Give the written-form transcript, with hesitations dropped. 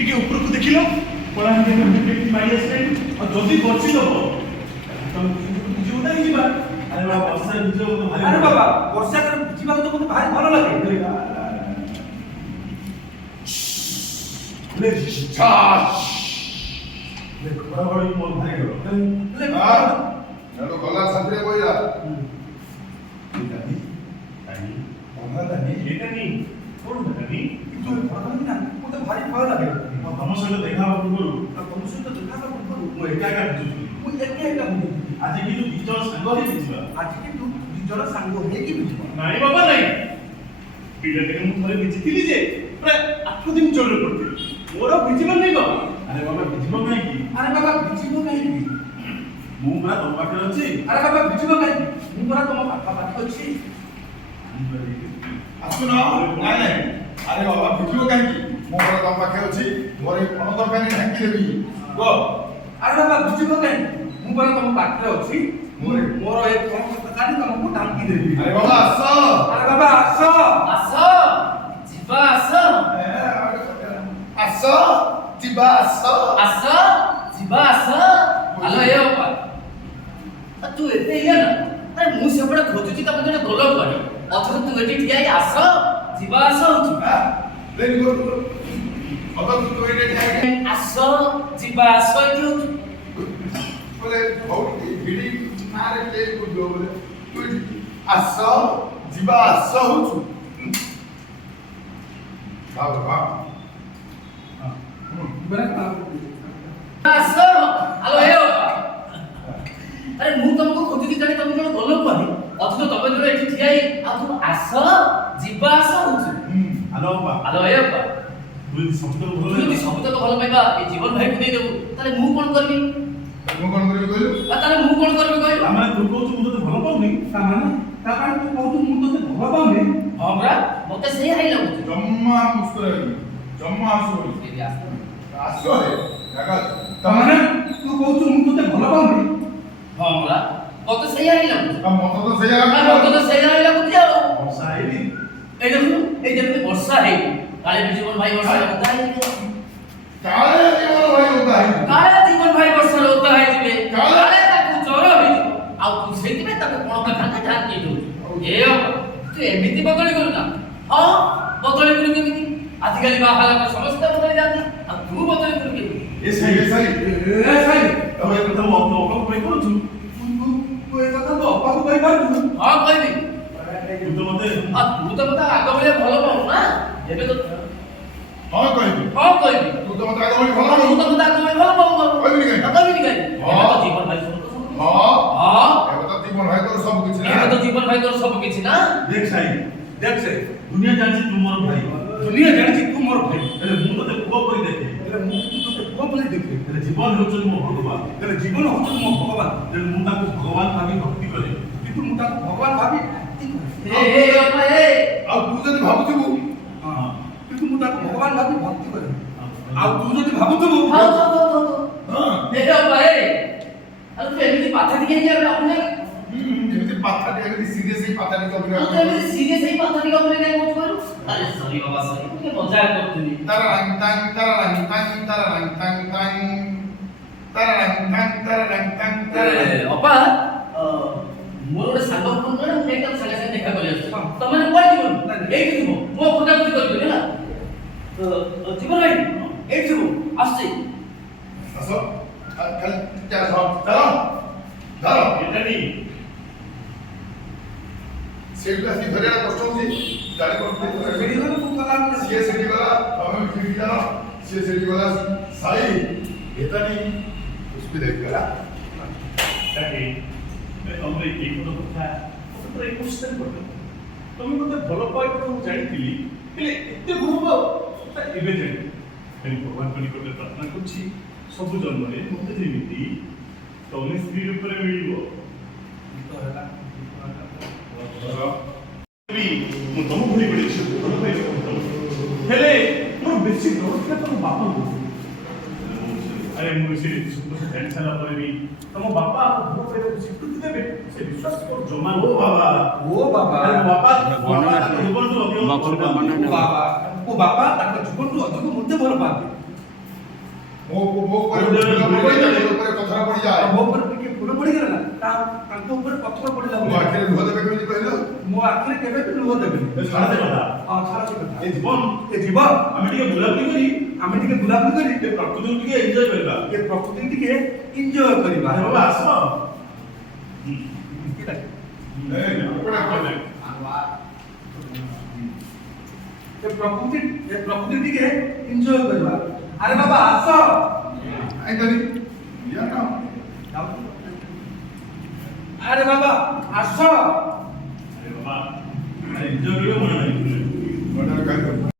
टिके ऊपर को देखिलो पड़ा हम केमती मारी आसले और जदी बची दबो तम बुझी उडा ही जीवा अरे बाबा वर्षा भिजो तो भारी अरे बाबा वर्षा कर जीवा तो मते भारी भलो लागे ले चाच ले बड़ी मोर भाई गलो ले चलो गला संतरे कोइला दादी दादी ओना दादी এটা নি কোন দাদি तो भगवान ना मते भारी भलो लागे तम सहित देखा पूर्व तुम सहित देखा पूर्व मु एका एका बुझुଥିଲି मु एके एका बुझुଥିଲି आज কিন্তু দুজন সাঙ্গ হে বুঝিবা आज কিন্তু দুজන ସାଙ୍ଗ ହେଇକି ବୁଝିବା ନାଇଁ ବାବା ନାଇଁ ପିଲାଟାকে ମୁଁ ଥରେ ଭିଜିଥିଲି ଯେ ପ୍ରାୟ 8 ଦିନ ଜଳରେ ପଡିଥିଲି ମୋର ଭିଜିବ ନାଇଁ ବାବା ଆରେ ବାବା ଭିଜିବ କାହିଁକି अरे बाबा बुझिबो काहेकि ମୁଁ ପୁରା ତମ ପାଖରେ ଅଛି अरे बाबा बुझिबो काहेकि मु परा तुम पापा पाखी अछि ଆସୁନ ନାଇଁ ନାଇଁ ଆରେ ବାବା ବୁଝିବ କାହିଁକି ମୋ ଘର ତମ ପାଖରେ ଅଛି ମୋର ଏ ଅନଦରକାରୀ ଢାଙ୍କି ଦେବି ଗୋ अरे बाबा बुझिबो काहेकि मु परा तुम पाखरे अछि मोर ए कोन काटी तुमको ढांकी देबी ଆରେ ବାବା ଆସ अरे बाबा आस ଆସ ଯିବା ଆସ ଆସ ଯିବା ଆସ ଆସ ଯିବା ଆସ ଆଲୋ ଏ ଅପା ତୁ ଏତେ ଇଏ ନା ଆରେ ମୁଁ ସେପଟେ ଖୋଜୁଛି ତମେ ଜଣେ ଗଲ କୁଆଡେ ଅଥଚ ତୁ ଏଠି ଠିଆ ହେଇ ଆସ ଯିବା ଆସ ହଉଛୁ ଦେନି ଗୋ ଅତ ତୁ ଏଇଠି ଢାଙ୍କି ଆସ ଯିବା ଆସ ଏଠି ହଉଛୁ ବୋଲେ ଭଉଣୀ ଭିଡି ନାରେ କେ କୁଦିବ ବୋଲେ ତୁ ଏଠି ଆସ ଯିବା ଆସ ହଉଛୁ ବାବା ଆସ ଆଲୋ ଏ ଅପା ଆରେ ମୁଁ ତମକୁ ଖୋଜୁଛି ଜାଣି ତମେ ଜଣେ ଗଲ କୁଆଡେ ଅଥଚ ତମେ ଜଣେ ଏଠି ଠିଆ ହେଇ ଆଉ ତୁ ଆସ ଯିବା ଆସ ହଉଛୁ ଆଲୋ ବାବା ଆଲୋ ଏ ଅପା ତୁ ଯଦି ସବୁତ ଭଲ ତୁ ଯଦି ସବୁତକ ଭଲ ପାଇବା ଏ ଜୀବନ ଭାଇକୁ ଦେଇଦେବୁ ତାହେଲେ ମୁଁ କଣ କରିବି ମୁଁ କଣ କରିବି କହିଲୁ ଆଉ ତାହେଲେ ମୁଁ କଣ କରିବି କହିଲୁ ଆମେ ତୁ କହୁଛୁ ମୁଁ ତତେ ଭଲ ପାଉନି ତା ମାନେ ତୁ କହୁଛୁ ମୁଁ ତତେ ଭଲ ପାଉନି ହଁ ପରା ମତେ ସେଇଆ ହିଁ ଲାଗୁଛି ଜମ୍ମା ମୁସ୍କୁରାଇବି ଜମ୍ମା ହସୁନି ଏଠି ଆସ ଆସ ରେ ଜାଗା ତା ମାନେ ତୁ କହୁଛୁ ମୁଁ ତତେ ଭଲ ପାଉନି ହଁ ପରା ମତେ ସେଇଆ ହିଁ ଲାଗୁଛି ମତ ତ ସେଇଆ ମତେ ତ ସେଇଆ ହିଁ ଲାଗୁଛି ଆଉ ବର୍ଷା ହେଇନି ଏଇ ଦେଖୁନୁ ଏଇ ଯେମିତି ବର୍ଷା ହେଇନି କାଳେ ବି ଜୀବନ ଭାଇ ବର୍ଷାରେ ଓଦା ହେଇଯିବେ କାଳେ ଜୀବନ ଭାଇ ଓଦା ହେଇଛି କାଳେ ଜୀବନ ଭାଇ ବର୍ଷାରେ ଓଦା ହେଇଯିବେ କାଳେ? କାଳେ ତାକୁ ଜ୍ୱର ହେଇଯିବ ଆଉ ତୁ ସେଇଥିପାଇଁ ତାକୁ କଣ ଖାତା ଢାଙ୍କି ଦଉଛୁ ଏ ତୁ ଏମିତି ବଦଳି ଗଲୁ ନା ହଁ ବଦଳି ଗଲୁ କେମିତି ଆଜିକାଲି ବାହା ହେଲା ସମସ୍ତେ ବଦଳି ଯାଆନ୍ତି ଆଉ ତୁ ବଦଳି ଗଲୁ କେମିତି ଏ ସାଇ ଏ ସାଇ ଏ ସାଇ ତମେ ଏ କଥା ମୋ ଅପା ପାଇଁ କରୁଛୁ ତୁ ଏ କଥା ତ ଅପାକୁ କହିପାରୁଛୁ ହଁ କହିବି ତୁ ତ ମତେ ଆଉ ତୁ ତ ମତେ ଆଗ ଭଳିଆ ଭଲ ପାଉନୁ ନା ଏବେ ତ ହଁ କହିବି ହଁ କହିବି ତୁ ତ ମତେ ଆଗ ଭଳି ଭଲ ତୁ ତ ମତେ ଆଗ ଭଳିଆ ଭଲ ପାଉନୁ କହିବିନି କାହିଁକି? କହିବିନି କାହିଁକି ହଁ। ଏବେ ତ ଜୀବନ ଭାଇ ସବୁ ହଁ ହଁ ଏବେ ତ ଜୀବନ ଭାଇ ତୋର ସବୁ କିଛି ଏବେ ତ ନା ଜୀବନ ଭାଇ ତୋର ସବୁ କିଛି ନା देख साई देख से दुनिया जानची तू मोर भाई दुनिया ଜାଣିଛି ତୁ ମୋର ଭାଇ ହେଲେ ମୁଁ ତତେ ପୁଅ ପରି ଦେଖେ ହେଲେ ମୁଁ ତତେ ପୁଅ ବୋଲି ଦେଖେ ହେଲେ ଜୀବନ ହେଉଛନ୍ତି ମୋ ଭଗବାନ ହେଲେ ଜୀବନ ହଉଛି ମୋ ଭଗବାନ ହେଲେ ମୁଁ ତାଙ୍କୁ ଭଗବାନ ଭାବି ଭକ୍ତି କରେ କିନ୍ତୁ ମୁଁ ତାକୁ ଭଗବାନ ଭାବି ଏ ଅପା ଏ ଆଉ ତୁ ଯଦି ଭାବୁଥିବୁ ହଁ କିନ୍ତୁ ମୁଁ ତାକୁ ଭଗବାନ ଭାବି ଭକ୍ତି କରେ ଆଉ ତୁ ଯଦି ଭାବୁଥିବୁ ଥାଉ ଥାଉ ଥାଉ ଥାଉ ହଁ ଏ ଅପା ଏ ଆଉ ତୁ ଏମିତି ପାଥା ଟିକେ ହେଇକି ଅଭିନୟ ଏମିତି ପାଥାଟି ଏମିତି ସିରିୟସ୍ ହେଇ ପାଥାଟି ଅଭିନୟ ତୁ ଏମିତି ସିରିୟସ୍ ହେଇ ପାଥା ଟିକେ ଅଭିନୟ କାଇଁ କରୁଛୁ କହିଲୁ ଆରେ ସରି ବାବା ସରି ମୁଁ ଟିକେ ମଜାକ କରୁଥିଲି ତାରାରାଂ ତାଂ ତାରାରାଂ ତାଂ ତାରାରାଂ ତାଂ ତାଂ ତାରାରାଂ ତାଂ ତାରାରାଂ ତାଂ ତାରାରାଂ ଅପା ମୋର ଗୋଟେ ସାଙ୍ଗ ଫୋନ କରେ ମୁଁ ଯାଇକି ତାକୁ ସାଙ୍ଗେ ସାଙ୍ଗେ ଦେଖା କରି ଆସୁଛି ତମେ କୁଆଡେ ଯିବ ଏଇଠି ଥିବ ମୋ ଖୋଜାଖୋଜି କରିବି ହେଲା ଜୀବନ ଭାଇ ଏଇଠି ଥିବ ଆସୁଛି ଆସ ଖାଲି ଚାଲ ଚାଲ ଧର ଏଟା ନି ସେଇଠୁ ଆସିକି ଧରିବା କଷ୍ଟ ହଉଛି ଗାଡ଼ି କରୁଥିଲେ ସେଠି ଗଲେ ମୁଁ କଲା ସିଏ ସେଠି ଗଲା ତମେ ସେଠି ଯାଅ ସିଏ ସେଠି ଗଲା ସାଇ ଏତାନି ଅସୁବିଧା ହେଇଗଲା ତାକେ ତମର ଏଇ କଥା ପୁରା 21 ଦିନ ପର୍ଯ୍ୟନ୍ତ ତମେ ମତେ ଭଲ ପାଇବା କଥା ମୁଁ ଜାଣିଥିଲି ହେଲେ ଏତେ ଭଲ ପାଅ ତା ଏବେ ଜାଣିଲି ତେଣୁ ଭଗବାନଙ୍କ ନିକଟରେ ପ୍ରାର୍ଥନା କରୁଛି ସବୁ ଜନ୍ମରେ ମତେ ଯେମିତି ତମେ ସ୍ତ୍ରୀ ରୂପରେ ମିଳିବ ମୁଁ ତମ ଭଳି ଭଳି ଝିଅକୁ ଭଲ ପାଇବାକୁ ହେଲେ ମୋର ବେଶୀ ଡର ଥିଲା ତମ ବାପାଙ୍କୁ अरे मुझे सुपर जानी सारा पर भी तम बापा वो पे स्वीकृति देबे से विश्वास कर जमा ओ बाबा अरे बापा जीवन तो अधिक ओ बाबा ताको जीवन तो अधिक मते भल पाते ମୋ ଉପରେ ଫୁଲ ପଡ଼ିଯାଏ, ମୋ ଉପରେ ପଥର ପଡ଼ିଯାଏ। ମୋ ଉପରେ ଟିକେ ଫୁଲ ପଡ଼ିଗଲା ନା ତାଙ୍କ ଉପରେ ପଥର ପଡ଼ିଲା ମୋ ଆଖିରେ ଲୁହ ଦେବେ କେମିତି କହିଲ? ମୋ ଆଖିରେ କେବେ ବି ଲୁହ ଦେବେନି। ଛାଡ଼ ସେ କଥା। ହଁ ଛାଡ଼ ସେ କଥା। ଏ ଜୀବନ ଏ ଜୀବନ ଆମେ ଟିକେ ବୁଲାବୁଲି କରି ଆମେ ଟିକେ ବୁଲାବୁଲି କରି ଏ ପ୍ରକୃତିକୁ ଟିକେ ଏନ୍ଜୟ କରିବା। ଏ ପ୍ରକୃତି ଟିକେ ଏନ୍ଜୟ କରିବା। ଆରେ ବାବା ଆସ। ଠିକ୍ ଅଛି। ଏ ଗୋଟେ ଏ ପ୍ରକୃତି ଟିକେ ଏନ୍ଜୟ କରିବା। ଆରେ ବାବା ଆସ। ଆଇତନି ଜାନ ଆରେ ବାବା ଆସ। ଆରେ ବାବା ଏନ୍ଜୟ କରିବା ମନେ ନାହିଁ।